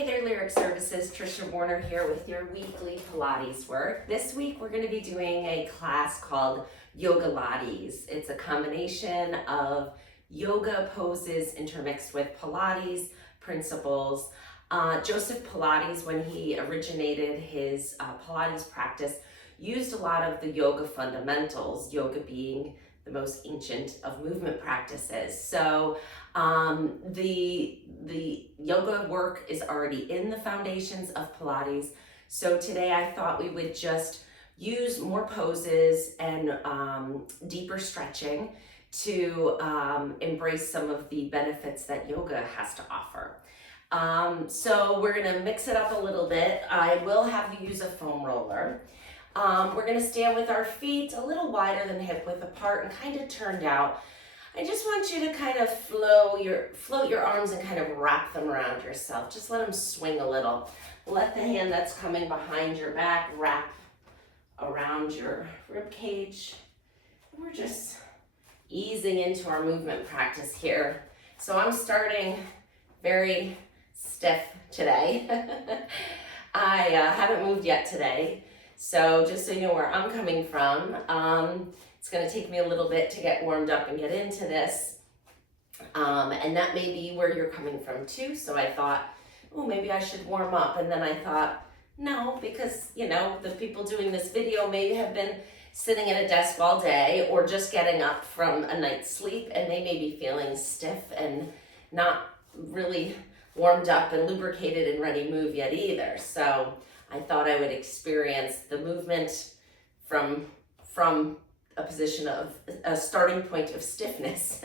Hey there, Lyric Services. Trisha Warner here with your weekly Pilates work. This week we're going to be doing a class called Yogalates. It's a combination of yoga poses intermixed with Pilates principles. Joseph Pilates, when he originated his Pilates practice, used a lot of the yoga fundamentals, yoga being the most ancient of movement practices. So the yoga work is already in the foundations of Pilates. So today I thought we would just use more poses and deeper stretching to embrace some of the benefits that yoga has to offer. So we're gonna mix it up a little bit. I will have you use a foam roller. We're gonna stand with our feet a little wider than hip width apart and kind of turned out. I just want you to kind of float your arms and kind of wrap them around yourself. Just let them swing a little. Let the hand that's coming behind your back wrap around your rib cage. We're just easing into our movement practice here. So I'm starting very stiff today. I haven't moved yet today. So just so you know where I'm coming from, it's going to take me a little bit to get warmed up and get into this. And that may be where you're coming from too. So I thought, oh, maybe I should warm up. And then I thought, no, because, you know, the people doing this video may have been sitting at a desk all day or just getting up from a night's sleep, and they may be feeling stiff and not really warmed up and lubricated and ready to move yet either. So I thought I would experience the movement from a position of a starting point of stiffness.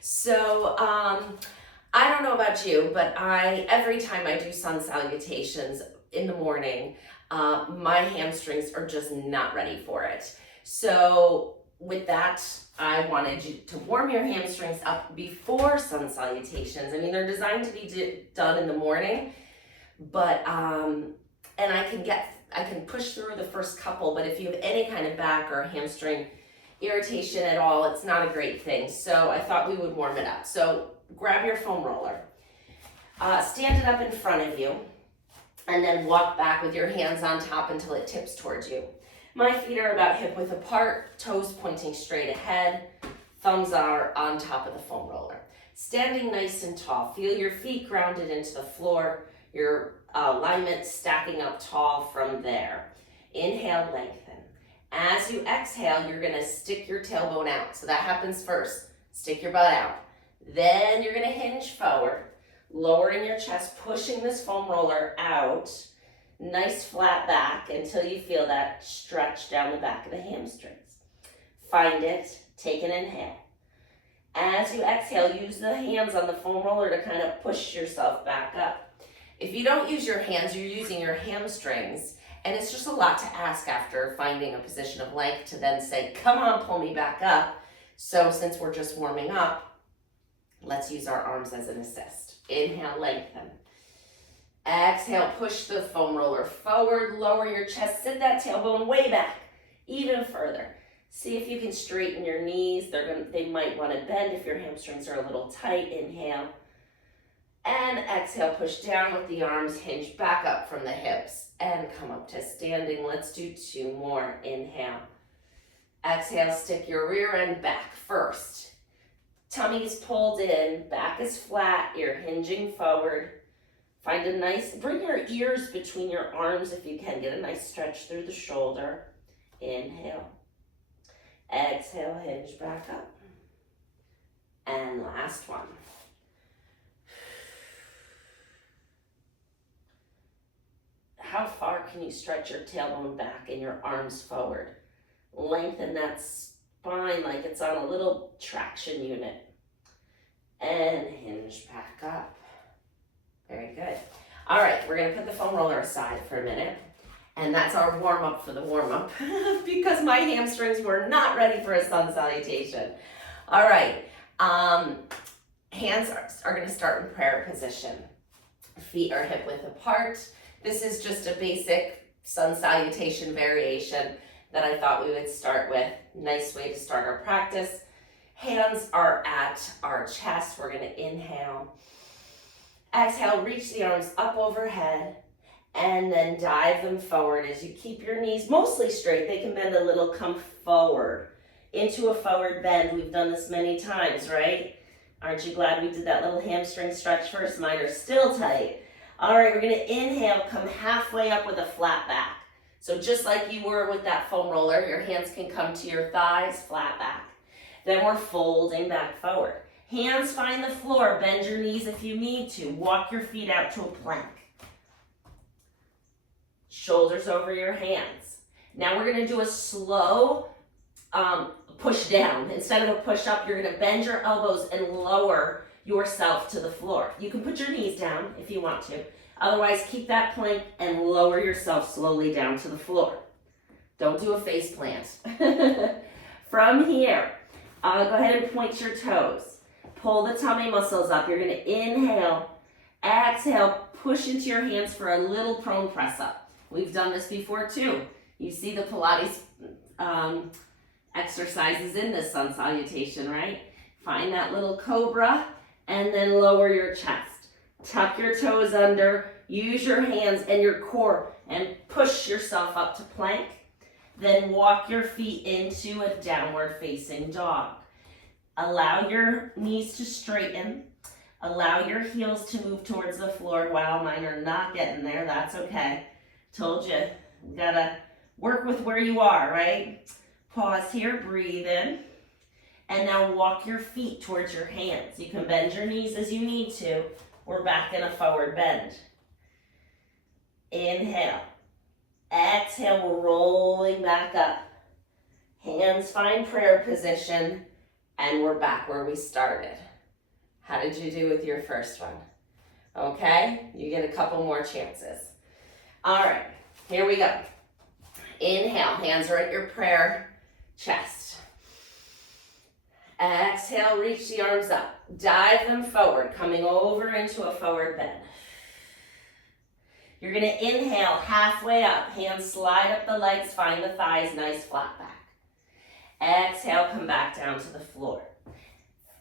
So I don't know about you, but every time I do sun salutations in the morning, my hamstrings are just not ready for it. So with that, I wanted you to warm your hamstrings up before sun salutations. I mean, they're designed to be done in the morning, but and I can push through the first couple, but if you have any kind of back or hamstring irritation at all, it's not a great thing. So I thought we would warm it up. So grab your foam roller, stand it up in front of you, and then walk back with your hands on top until it tips towards you. My feet are about hip width apart, toes pointing straight ahead, thumbs are on top of the foam roller. Standing nice and tall, feel your feet grounded into the floor, your alignment stacking up tall from there. Inhale, lengthen. As you exhale, you're gonna stick your tailbone out. So that happens first. Stick your butt out. Then you're gonna hinge forward, lowering your chest, pushing this foam roller out. Nice flat back until you feel that stretch down the back of the hamstrings. Find it, take an inhale. As you exhale, use the hands on the foam roller to kind of push yourself back up. If you don't use your hands, you're using your hamstrings, and it's just a lot to ask after finding a position of length to then say, come on, pull me back up. So since we're just warming up, let's use our arms as an assist. Inhale, lengthen. Exhale, push the foam roller forward, lower your chest, sit that tailbone way back, even further. See if you can straighten your knees. They might want to bend if your hamstrings are a little tight. Inhale. And exhale, push down with the arms, hinge back up from the hips and come up to standing. Let's do 2 more. Inhale. Exhale, stick your rear end back first. Tummy is pulled in, back is flat, you're hinging forward. Find a nice, bring your ears between your arms if you can. Get a nice stretch through the shoulder. Inhale. Exhale, hinge back up. And last one. How far can you stretch your tailbone back and your arms forward? Lengthen that spine like it's on a little traction unit. And hinge back up. Very good. All right, we're gonna put the foam roller aside for a minute. And that's our warm up for the warm up because my hamstrings were not ready for a sun salutation. All right, hands are gonna start in prayer position. Feet are hip width apart. This is just a basic sun salutation variation that I thought we would start with. Nice way to start our practice. Hands are at our chest. We're gonna inhale. Exhale, reach the arms up overhead and then dive them forward as you keep your knees mostly straight. They can bend a little, come forward into a forward bend. We've done this many times, right? Aren't you glad we did that little hamstring stretch first? Mine are still tight. All right, we're gonna inhale, come halfway up with a flat back. So just like you were with that foam roller, your hands can come to your thighs, flat back. Then we're folding back forward. Hands find the floor, bend your knees if you need to. Walk your feet out to a plank. Shoulders over your hands. Now we're gonna do a slow push down. Instead of a push up, you're gonna bend your elbows and lower yourself to the floor. You can put your knees down if you want to. Otherwise, keep that plank and lower yourself slowly down to the floor. Don't do a face plant. From here, go ahead and point your toes. Pull the tummy muscles up. You're gonna inhale, exhale, push into your hands for a little prone press up. We've done this before too. You see the Pilates exercises in this sun salutation, right? Find that little cobra and then lower your chest. Tuck your toes under, use your hands and your core and push yourself up to plank. Then walk your feet into a downward facing dog. Allow your knees to straighten. Allow your heels to move towards the floor. Wow, mine are not getting there. That's okay. Told you, you gotta work with where you are, right? Pause here, breathe in. And now walk your feet towards your hands. You can bend your knees as you need to. We're back in a forward bend. Inhale. Exhale, we're rolling back up. Hands find prayer position. And we're back where we started. How did you do with your first one? Okay, you get a couple more chances. All right, here we go. Inhale, hands are at your prayer chest. Exhale, reach the arms up. Dive them forward, coming over into a forward bend. You're gonna inhale halfway up. Hands slide up the legs, find the thighs, nice flat back. Exhale, come back down to the floor.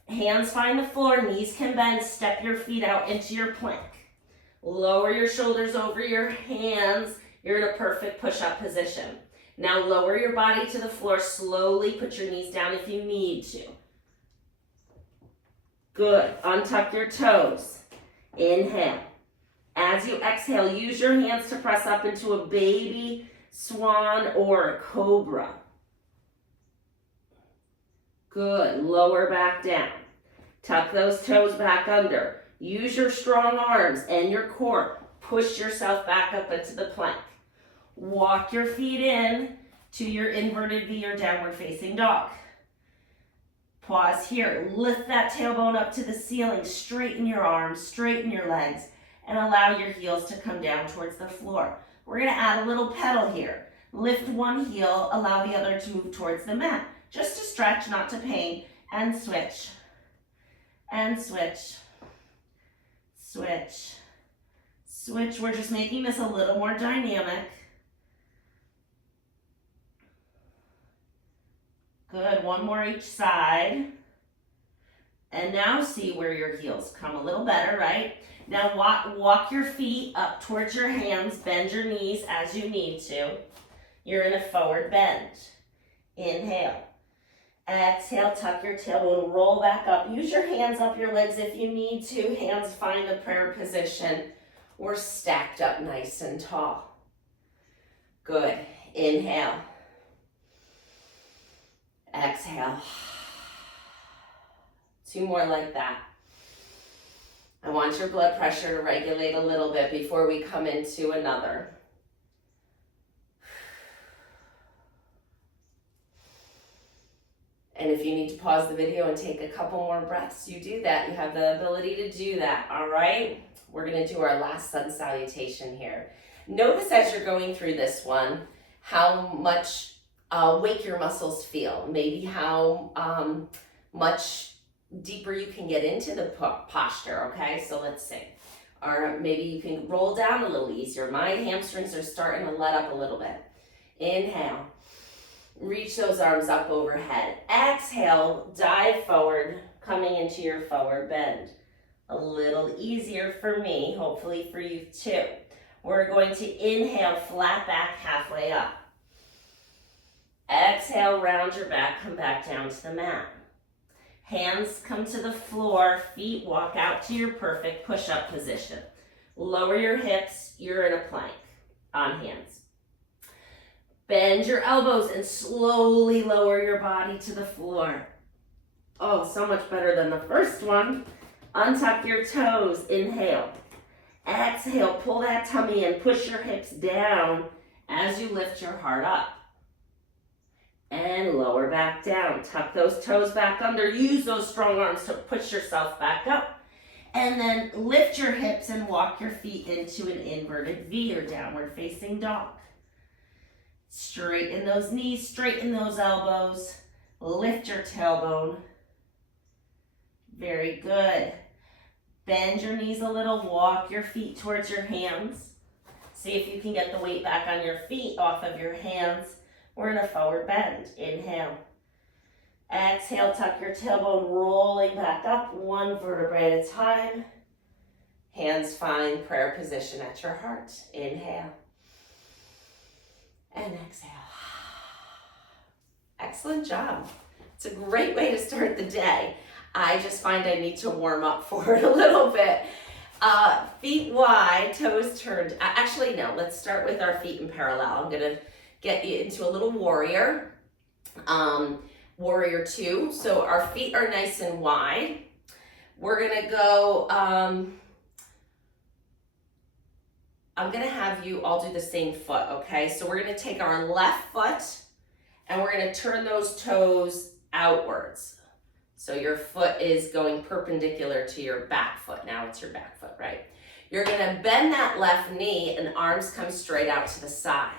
Hands find the floor, knees can bend, step your feet out into your plank. Lower your shoulders over your hands. You're in a perfect push-up position. Now lower your body to the floor, slowly put your knees down if you need to. Good, untuck your toes. Inhale. As you exhale, use your hands to press up into a baby swan or a cobra. Good, lower back down. Tuck those toes back under. Use your strong arms and your core. Push yourself back up into the plank. Walk your feet in to your inverted V or downward facing dog. Pause here. Lift that tailbone up to the ceiling. Straighten your arms, straighten your legs, and allow your heels to come down towards the floor. We're gonna add a little pedal here. Lift one heel, allow the other to move towards the mat. Just to stretch, not to pain, and switch, and switch, switch, switch. We're just making this a little more dynamic. Good, one more each side. And now see where your heels come a little better, right? Now walk your feet up towards your hands, bend your knees as you need to. You're in a forward bend. Inhale. Exhale, tuck your tailbone, roll back up. Use your hands up your legs if you need to. Hands find the prayer position. We're stacked up nice and tall. Good. Inhale. Exhale. 2 more like that. I want your blood pressure to regulate a little bit before we come into another. And if you need to pause the video and take a couple more breaths, you do that. You have the ability to do that, all right? We're gonna do our last sun salutation here. Notice as you're going through this one, how much wake your muscles feel. Maybe how much deeper you can get into the posture, okay? So let's see. Or maybe you can roll down a little easier. My hamstrings are starting to let up a little bit. Inhale. Reach those arms up overhead. Exhale, dive forward, coming into your forward bend. A little easier for me, hopefully for you too. We're going to inhale, flat back, halfway up. Exhale, round your back, come back down to the mat. Hands come to the floor, feet walk out to your perfect push-up position. Lower your hips, you're in a plank on hands. Bend your elbows and slowly lower your body to the floor. Oh, so much better than the first one. Untuck your toes, inhale. Exhale, pull that tummy in, push your hips down as you lift your heart up. And lower back down. Tuck those toes back under. Use those strong arms to push yourself back up. And then lift your hips and walk your feet into an inverted V or downward facing dog. Straighten those knees, straighten those elbows. Lift your tailbone. Very good. Bend your knees a little, walk your feet towards your hands. See if you can get the weight back on your feet off of your hands. We're in a forward bend. Inhale. Exhale, tuck your tailbone, rolling back up, one vertebrae at a time. Hands find prayer position at your heart. Inhale. And exhale. Excellent job. It's a great way to start the day. I just find I need to warm up for it a little bit. Feet wide, toes turned. Actually, no, let's start with our feet in parallel. I'm gonna get you into a little warrior. Warrior 2. So our feet are nice and wide. We're gonna go, I'm gonna have you all do the same foot, okay? So we're gonna take our left foot and we're gonna turn those toes outwards. So your foot is going perpendicular to your back foot. Now it's your back foot, right? You're gonna bend that left knee and arms come straight out to the side.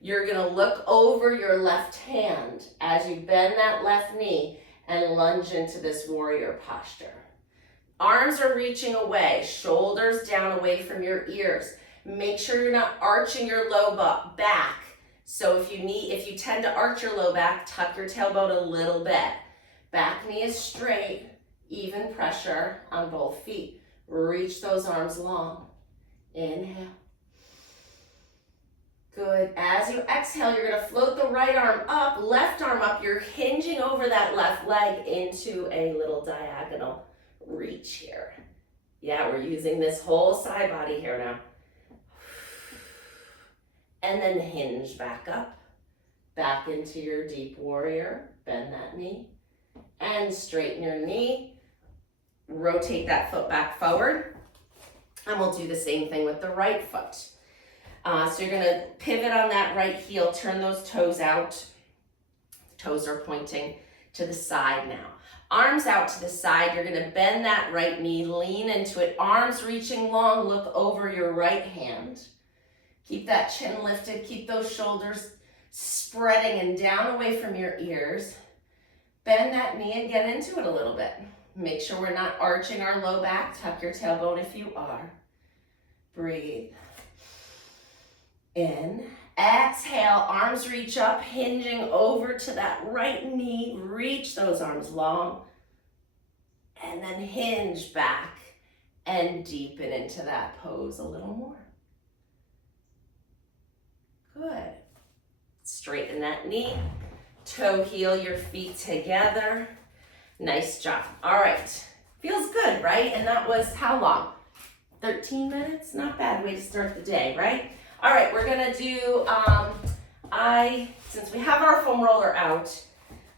You're gonna look over your left hand as you bend that left knee and lunge into this warrior posture. Arms are reaching away, shoulders down away from your ears. Make sure you're not arching your low back. So if you tend to arch your low back, tuck your tailbone a little bit. Back knee is straight, even pressure on both feet. Reach those arms long. Inhale. Good. As you exhale, you're going to float the right arm up, left arm up. You're hinging over that left leg into a little diagonal reach here. Yeah, we're using this whole side body here now. And then hinge back up, back into your deep warrior. Bend that knee and straighten your knee. Rotate that foot back forward. And we'll do the same thing with the right foot. So you're gonna pivot on that right heel, turn those toes out. Toes are pointing to the side now. Arms out to the side, you're gonna bend that right knee, lean into it, arms reaching long, look over your right hand. Keep that chin lifted, keep those shoulders spreading and down away from your ears. Bend that knee and get into it a little bit. Make sure we're not arching our low back, tuck your tailbone if you are. Breathe. In. Exhale, arms reach up, hinging over to that right knee. Reach those arms long. And then hinge back and deepen into that pose a little more. Good. Straighten that knee. Toe heel your feet together. Nice job. All right. Feels good, right? And that was how long? 13 minutes? Not bad way to start the day, right? All right, we're gonna do, since we have our foam roller out,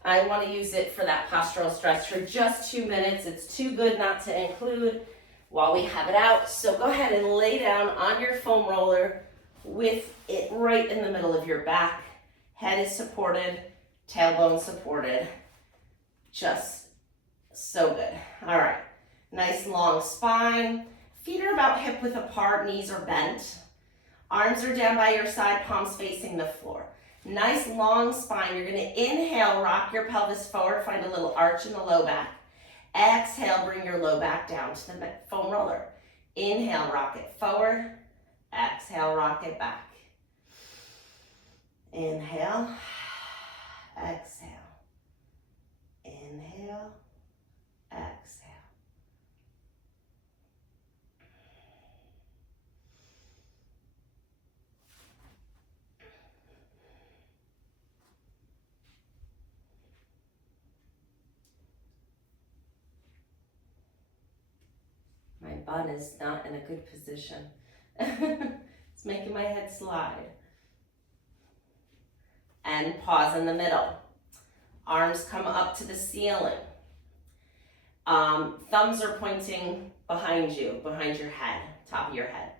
I wanna use it for that postural stretch for just 2 minutes. It's too good not to include while we have it out. So go ahead and lay down on your foam roller with it right in the middle of your back. Head is supported, tailbone supported. Just so good. All right, nice long spine. Feet are about hip width apart, knees are bent. Arms are down by your side, palms facing the floor. Nice long spine. You're gonna inhale, rock your pelvis forward, find a little arch in the low back. Exhale, bring your low back down to the foam roller. Inhale, rock it forward. Exhale, rock it back. Inhale, exhale. Inhale, exhale. bun is not in a good position. It's making my head slide. And pause in the middle. Arms come up to the ceiling. Thumbs are pointing behind you, behind your head, top of your head.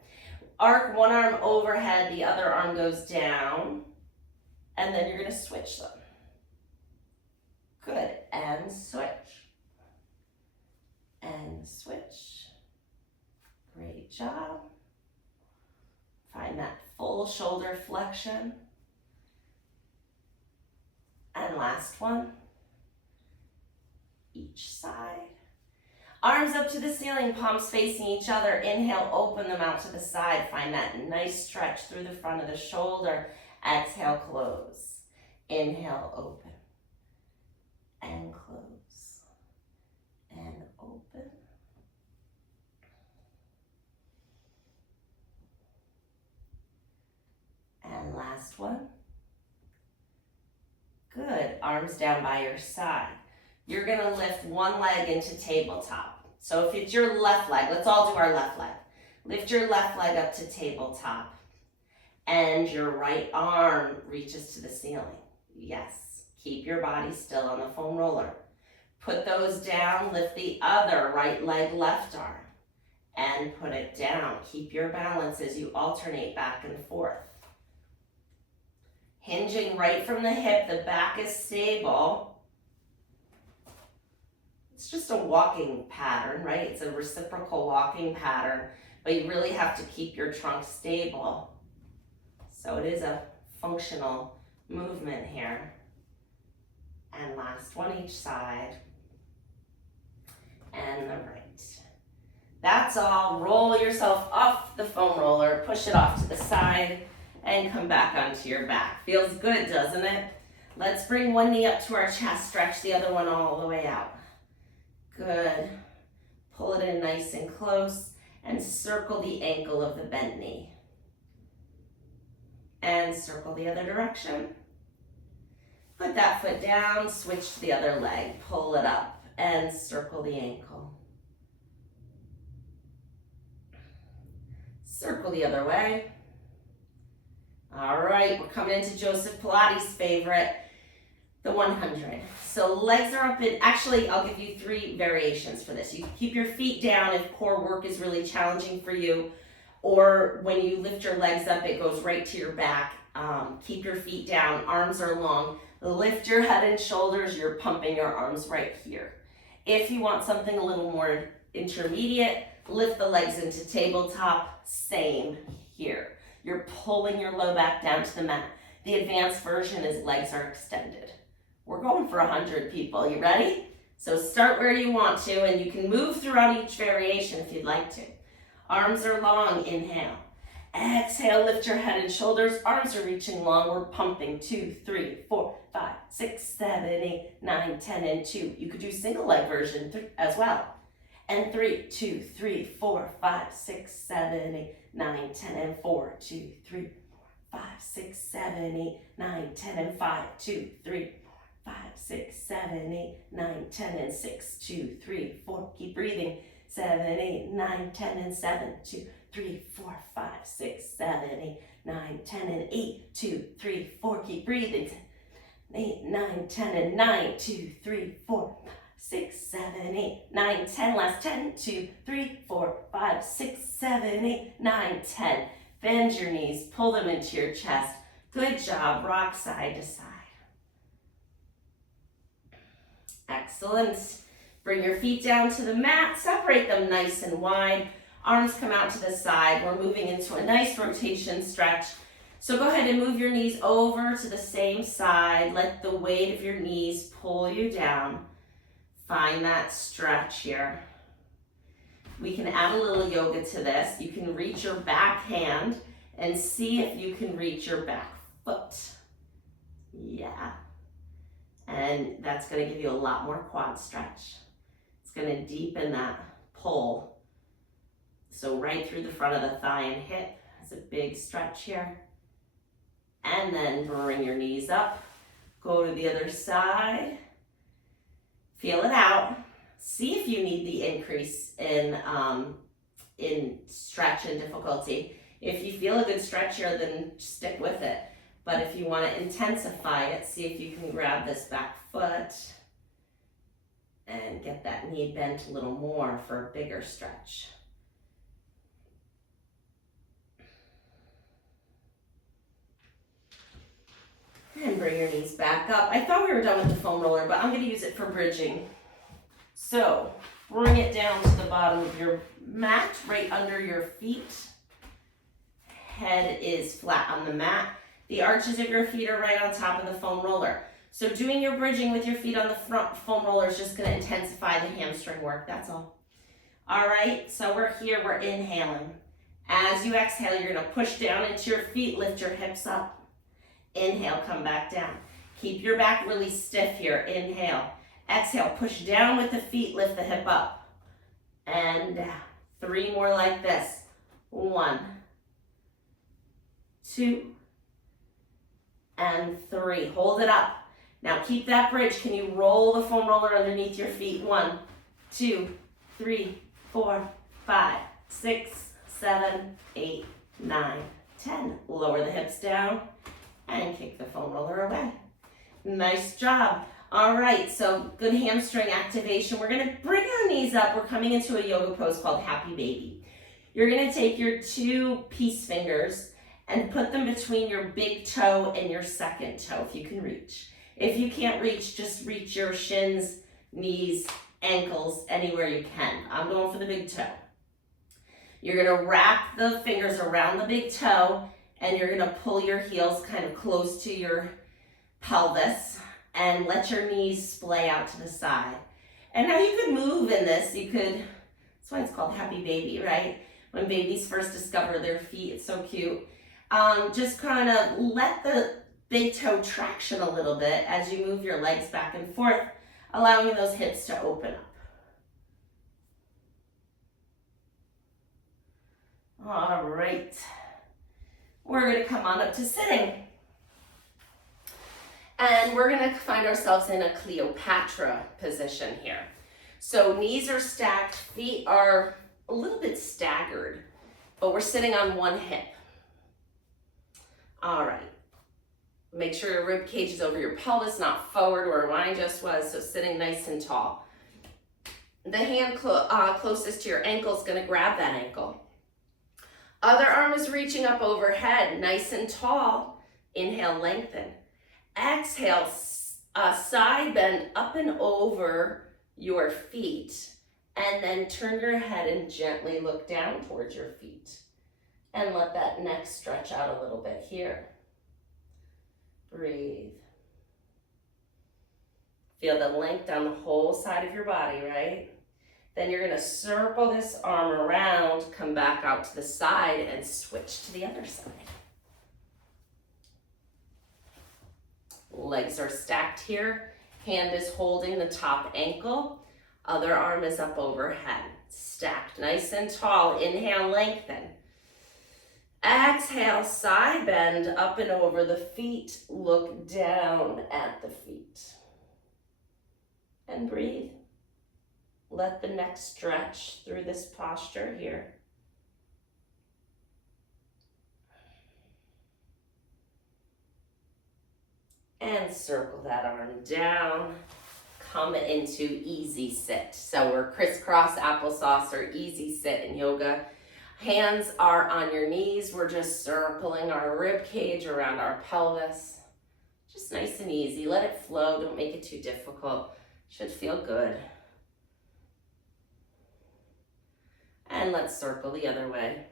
Arc one arm overhead, the other arm goes down, and then you're gonna switch them. Good, and switch. And switch. Great job. Find that full shoulder flexion. And last one. Each side. Arms up to the ceiling, palms facing each other. Inhale, open them out to the side. Find that nice stretch through the front of the shoulder. Exhale, close. Inhale, open. And close. And open. And last one. Good. Arms down by your side. You're gonna lift one leg into tabletop. So if it's your left leg, let's all do our left leg. Lift your left leg up to tabletop. And your right arm reaches to the ceiling. Yes. Keep your body still on the foam roller. Put those down, lift the other right leg, left arm. And put it down. Keep your balance as you alternate back and forth. Hinging right from the hip, the back is stable. It's just a walking pattern, right? It's a reciprocal walking pattern, but you really have to keep your trunk stable. So it is a functional movement here. And last one each side. And the right. That's all. Roll yourself off the foam roller, push it off to the side, and come back onto your back. Feels good, doesn't it? Let's bring one knee up to our chest, stretch the other one all the way out. Good. Pull it in nice and close and circle the ankle of the bent knee. And circle the other direction. Put that foot down, switch to the other leg, pull it up and circle the ankle. Circle the other way. All right, we're coming into Joseph Pilates' favorite, the 100. So legs are up in, actually I'll give you 3 variations for this. You can keep your feet down if core work is really challenging for you, or when you lift your legs up, it goes right to your back. Keep your feet down, arms are long. Lift your head and shoulders, you're pumping your arms right here. If you want something a little more intermediate, lift the legs into tabletop, same here. You're pulling your low back down to the mat. The advanced version is legs are extended. We're going for 100 people. You ready? So start where you want to, and you can move throughout each variation if you'd like to. Arms are long, inhale. Exhale, lift your head and shoulders. Arms are reaching long. We're pumping 2, 3, 4, 5, 6, 7, 8, 9, 10, and 2. You could do single leg version as well. And 3, 2, 3, 4, 5, 6, 7, 8, 9, 10, and 4, 2, 3, 4, 5, 6, 7, 8, 9, 10, and 5, 2, 3, 4, 5, 6, 7, 8, 9, 10, and 6, 2, 3, 4. Keep breathing. 7, 8, 9, 10, and 7, 2, 3, 4, 5, 6, 7, 8, 9, 10, and 8, 2, 3, 4. Keep breathing. 8, 9, 10, and 9, 2, 3, 4, 6, 7, 8, 9, 10. Last 10, 2, 3, 4, 5, 6, 7, 8, 9, 10. Bend your knees, pull them into your chest. Good job. Rock side to side. Excellent. Bring your feet down to the mat, separate them nice and wide. Arms come out to the side. We're moving into a nice rotation stretch. So go ahead and move your knees over to the same side. Let the weight of your knees pull you down. Find that stretch here. We can add a little yoga to this. You can reach your back hand and see if you can reach your back foot. Yeah. And that's going to give you a lot more quad stretch. It's going to deepen that pull. So right through the front of the thigh and hip. It's a big stretch here. And then bring your knees up. Go to the other side. Feel it out. See if you need the increase in in stretch and difficulty. If you feel a good stretch here, then stick with it. But if you want to intensify it, see if you can grab this back foot and get that knee bent a little more for a bigger stretch. And bring your knees back up. I thought we were done with the foam roller, but I'm going to use it for bridging. So bring it down to the bottom of your mat, right under your feet. Head is flat on the mat. The arches of your feet are right on top of the foam roller. So doing your bridging with your feet on the front foam roller is just going to intensify the hamstring work. That's all. All right, so we're here, we're inhaling. As you exhale, you're going to push down into your feet, lift your hips up. Inhale, come back down. Keep your back really stiff here. Inhale. Exhale, push down with the feet, lift the hip up. And down. 3 more like this. 1, 2, and 3. Hold it up. Now keep that bridge. Can you roll the foam roller underneath your feet? 1, 2, 3, 4, 5, 6, 7, 8, 9, 10. Lower the hips down and kick the foam roller away. Nice job. All right, so good hamstring activation. We're gonna bring our knees up. We're coming into a yoga pose called Happy Baby. You're gonna take your 2 peace fingers and put them between your big toe and your second toe, if you can reach. If you can't reach, just reach your shins, knees, ankles, anywhere you can. I'm going for the big toe. You're gonna wrap the fingers around the big toe and you're gonna pull your heels kind of close to your pelvis and let your knees splay out to the side. And now you could move in this. You could, that's why it's called Happy Baby, right? When babies first discover their feet, it's so cute. Just kind of let the big toe traction a little bit as you move your legs back and forth, allowing those hips to open up. All right. We're going to come on up to sitting. And we're going to find ourselves in a Cleopatra position here. So knees are stacked, feet are a little bit staggered, but we're sitting on one hip. All right. Make sure your rib cage is over your pelvis, not forward where mine just was, so sitting nice and tall. The hand closest to your ankle is going to grab that ankle. Other arm is reaching up overhead, nice and tall. Inhale, lengthen. Exhale, side bend up and over your feet. And then turn your head and gently look down towards your feet. And let that neck stretch out a little bit here. Breathe. Feel the length down the whole side of your body, right? Then you're gonna circle this arm around, come back out to the side and switch to the other side. Legs are stacked here. Hand is holding the top ankle. Other arm is up overhead. Stacked nice and tall. Inhale, lengthen. Exhale, side bend up and over the feet. Look down at the feet. And breathe. Let the neck stretch through this posture here. And circle that arm down. Come into easy sit. So we're crisscross applesauce or easy sit in yoga. Hands are on your knees. We're just circling our rib cage around our pelvis. Just nice and easy. Let it flow. Don't make it too difficult. Should feel good. And let's circle the other way.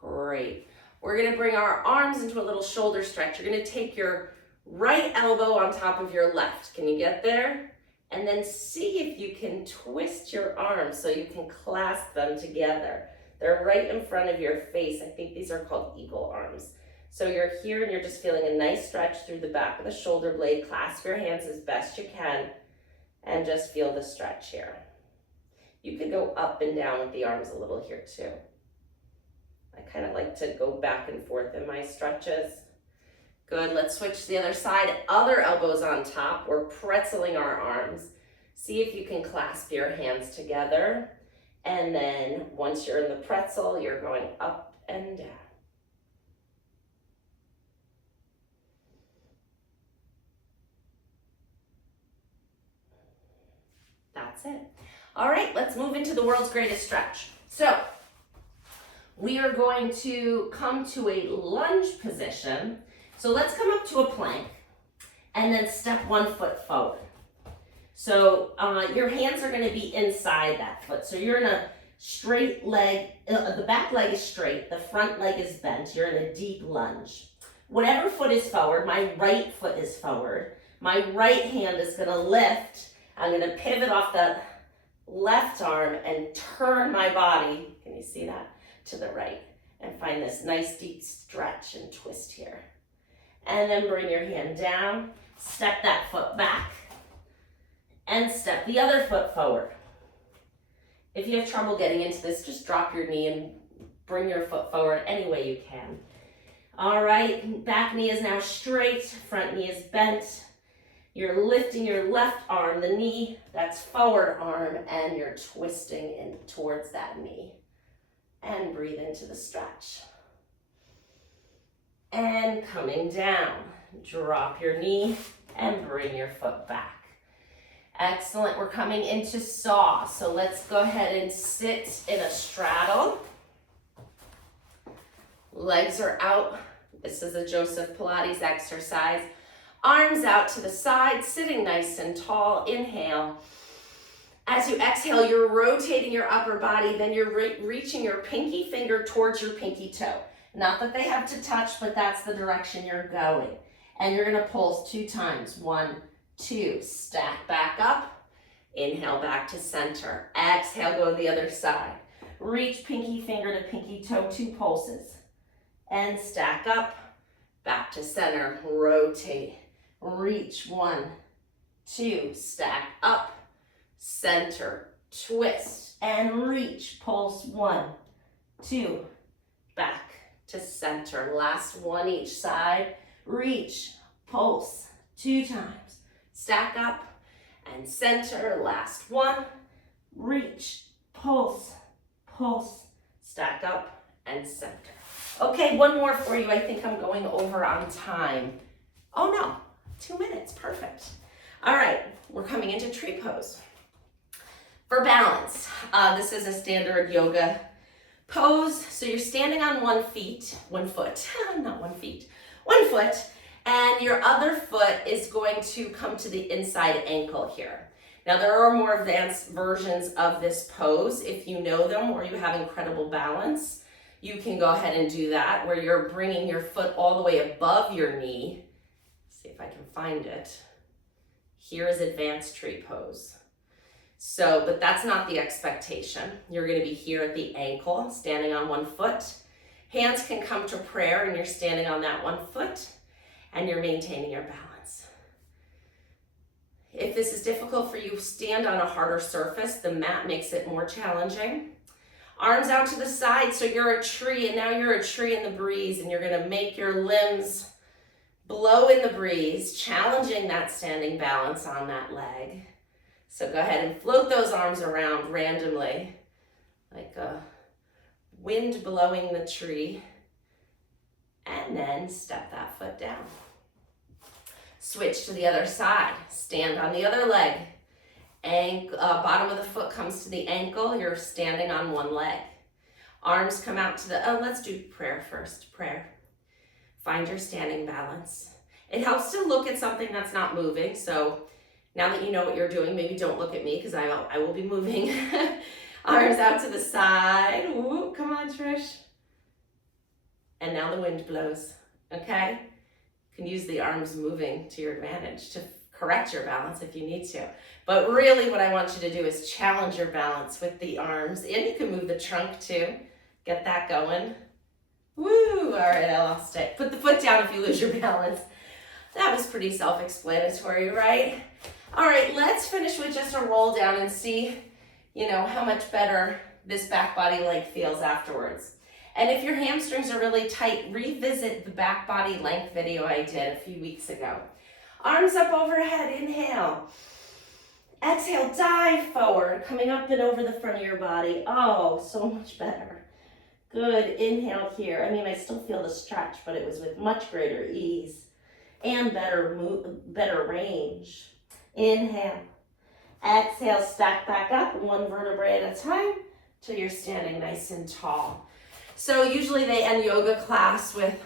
Great. We're going to bring our arms into a little shoulder stretch. You're going to take your right elbow on top of your left. Can you get there? And then see if you can twist your arms so you can clasp them together. They're right in front of your face. I think these are called eagle arms. So you're here and you're just feeling a nice stretch through the back of the shoulder blade. Clasp your hands as best you can and just feel the stretch here. You could go up and down with the arms a little here too. I kind of like to go back and forth in my stretches. Good, let's switch to the other side. Other elbows on top. We're pretzeling our arms. See if you can clasp your hands together. And then once you're in the pretzel, you're going up and down. That's it. All right, let's move into the world's greatest stretch. So we are going to come to a lunge position. So let's come up to a plank and then step 1 foot forward. So your hands are going to be inside that foot. So you're in a straight leg, the back leg is straight, the front leg is bent. You're in a deep lunge. Whatever foot is forward, my right foot is forward. My right hand is going to lift. I'm going to pivot off the left arm and turn my body, can you see that, to the right, and find this nice deep stretch and twist here. And then bring your hand down, step that foot back, and step the other foot forward. If you have trouble getting into this, just drop your knee and bring your foot forward any way you can. All right, back knee is now straight, front knee is bent. You're lifting your left arm, the knee, that's forward arm, and you're twisting in towards that knee. And breathe into the stretch. And coming down, drop your knee and bring your foot back. Excellent, we're coming into saw. So let's go ahead and sit in a straddle. Legs are out. This is a Joseph Pilates exercise. Arms out to the side, sitting nice and tall. Inhale. As you exhale, you're rotating your upper body, then you're reaching your pinky finger towards your pinky toe. Not that they have to touch, but that's the direction you're going. And you're gonna pulse 2 times. 1, 2, stack back up. Inhale back to center. Exhale, go to the other side. Reach pinky finger to pinky toe, 2 pulses. And stack up, back to center, rotate. Reach, 1, 2, stack up, center, twist, and reach. Pulse, 1, 2, back to center. Last one each side. Reach, pulse, 2 times. Stack up and center. Last one. Reach, pulse, pulse, stack up and center. Okay, one more for you. I think I'm going over on time. Oh no, 2 minutes, perfect. All right, we're coming into tree pose. For balance, this is a standard yoga pose. So you're standing on 1 foot, not 1 feet, 1 foot, and your other foot is going to come to the inside ankle here. Now there are more advanced versions of this pose. If you know them or you have incredible balance, you can go ahead and do that, where you're bringing your foot all the way above your knee. Let's see if I can find it. Here is advanced tree pose. So, but that's not the expectation. You're gonna be here at the ankle, standing on 1 foot. Hands can come to prayer and you're standing on that 1 foot and you're maintaining your balance. If this is difficult for you, stand on a harder surface. The mat makes it more challenging. Arms out to the side, so you're a tree, and now you're a tree in the breeze, and you're gonna make your limbs blow in the breeze, challenging that standing balance on that leg. So go ahead and float those arms around randomly, like a wind blowing the tree, and then step that foot down. Switch to the other side, stand on the other leg. Bottom of the foot comes to the ankle, you're standing on 1 leg. Arms come out to the, let's do prayer first, prayer. Find your standing balance. It helps to look at something that's not moving, so now that you know what you're doing, maybe don't look at me because I will be moving. Arms out to the side, ooh, come on Trish. And now the wind blows, okay? You can use the arms moving to your advantage to correct your balance if you need to. But really what I want you to do is challenge your balance with the arms, and you can move the trunk too. Get that going. Woo, all right, I lost it. Put the foot down if you lose your balance. That was pretty self-explanatory, right? All right, let's finish with just a roll down and see, how much better this back body leg feels afterwards. And if your hamstrings are really tight, revisit the back body length video I did a few weeks ago. Arms up overhead, inhale. Exhale, dive forward, coming up and over the front of your body. Oh, so much better. Good, inhale here. I mean, I still feel the stretch, but it was with much greater ease and better range. Inhale. Exhale, stack back up one vertebrae at a time till you're standing nice and tall. So usually they end yoga class with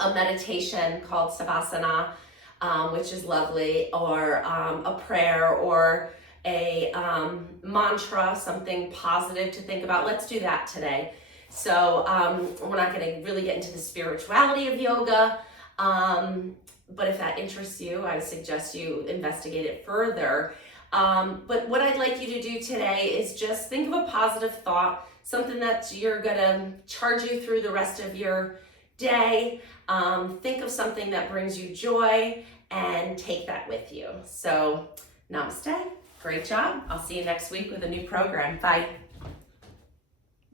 a meditation called Savasana, which is lovely, or a prayer or a mantra, something positive to think about. Let's do that today. So we're not going to really get into the spirituality of yoga, but if that interests you, I suggest you investigate it further. But what I'd like you to do today is just think of a positive thought, something that you're going to charge you through the rest of your day. Think of something that brings you joy and take that with you. So namaste. Great job. I'll see you next week with a new program. Bye.